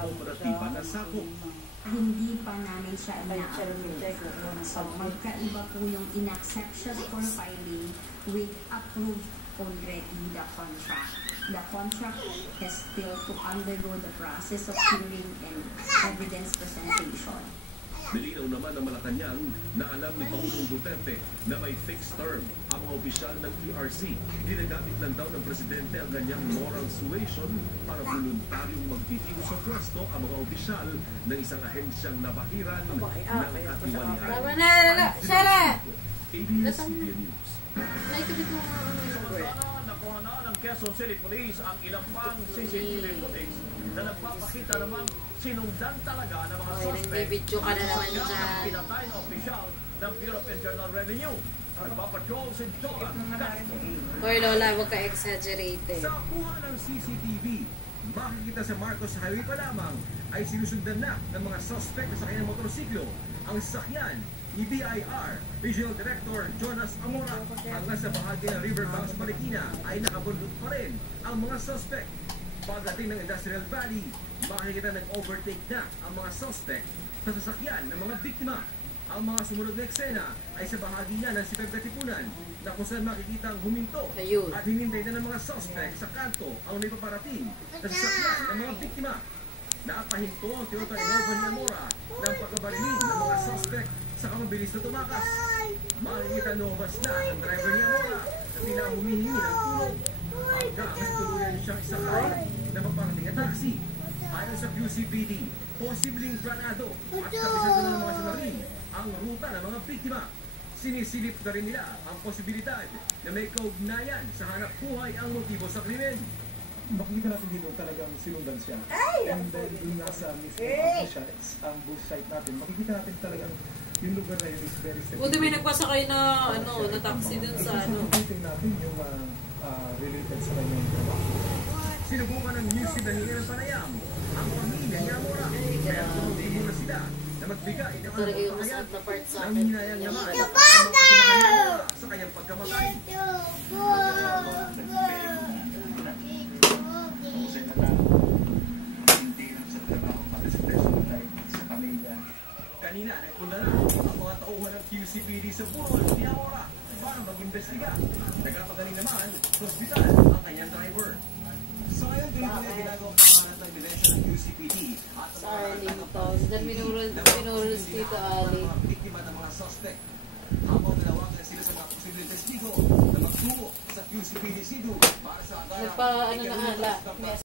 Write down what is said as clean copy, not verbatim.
operatiba na sakop. Hindi pa namin siya ina-approve. So, magkaiba po yung in-accept siya for filing with approved already the contract. The contract has still to undergo the process of hearing and evidence presentation. Nilinaw naman ng Malacanang na alam ni Pangulong Duterte na may fixed term ang mga opisyal ng ERC. Ginagamit lang daw ng Presidente ang kanyang moral suasion para voluntaryong magtitiw sa pwesto ang mga opisyal ng isang ahensyang nabahiran ng katiwalian. Tama na! Shara! ABS-CBN News. Naikabit mo nga ano yung word. Nakuha na ng Quezon City Police ang ilang pang CCTV footage na nagpapakita namang sinundan talaga ng mga suspect. Nagbibidyo ka na naman dyan. Pinatay na opisyal ng Bureau of Internal Revenue. Nagpapatrol si Joran Castro. Hoy Lola, huwag ka exaggerated. Sa kuha ng CCTV, makikita sa Marcos Highway pa lamang ay sinusundan na ng mga suspect sa kanyang motorsiklo ang sasakyan ni BIR Regional Director Jonas Amora. Hanggang sa bahagi ng Riverbanks, Marikina ay nakabundok pa rin ang mga suspect. Pagdating ng Industrial Valley, makikita nag-overtake na ang mga suspect sa sasakyan ng mga biktima. Ang mga sumunod na eksena ay sa bahagi niya ng Sipag Katipunan na kung saan makikita ang huminto at hinintay na ng mga suspect sa kanto ang naipaparating na sasakyan ng mga biktima. Naapahinto ang Toyota Innova ni Amora ng pagkabarinig ng mga suspect sa kamabilis na tumakas. Makikita lumabas na ang driver ni Amora na tila humihingi ng tulong hanggang tuluyan siyang isakay na maparating na taxi. Ayon sa QCPD, posibleng planado at kapisado ng mga samarin ang ruta ng mga biktima. Sinisilip na rin nila ang posibilidad na may kaugnayan sa hanap buhay ang motibo sa krimen. Makikita natin dito talagang sinundan siya. And then yung nasa mismo ang bush site natin, makikita natin talagang yung lugar na yun is very safe. Buti may nagpasa kayo na, na taxi dun sa Makikita natin yung related sa kanyang trabaho. Sinubukan ng News si Daniel ng Panayam ang pamilya ni Amora. Kaya hindi muna sila na magbigay ng talaga yung masakit na part sa nang akin. hinayang naman ang mga kasama ni Amora sa kanyang pagkamatay. Kanina, nagpunta na ang mga tauhan ng QCPD sa burol ni Amora para mag-imbestiga. Nagpapagaling naman sa ospital ang kanyang driver. So ngayon, dito na ginagawang pangalan ng ebidensya ng QCPD at Sa Arlington. Then minurus dito, Ali. mga biktima ng mga suspect. Habang nalawagan sila sa mga posibleng testigo na magtuo sa QCPD SIDU para sa Nagpa, ano na ala.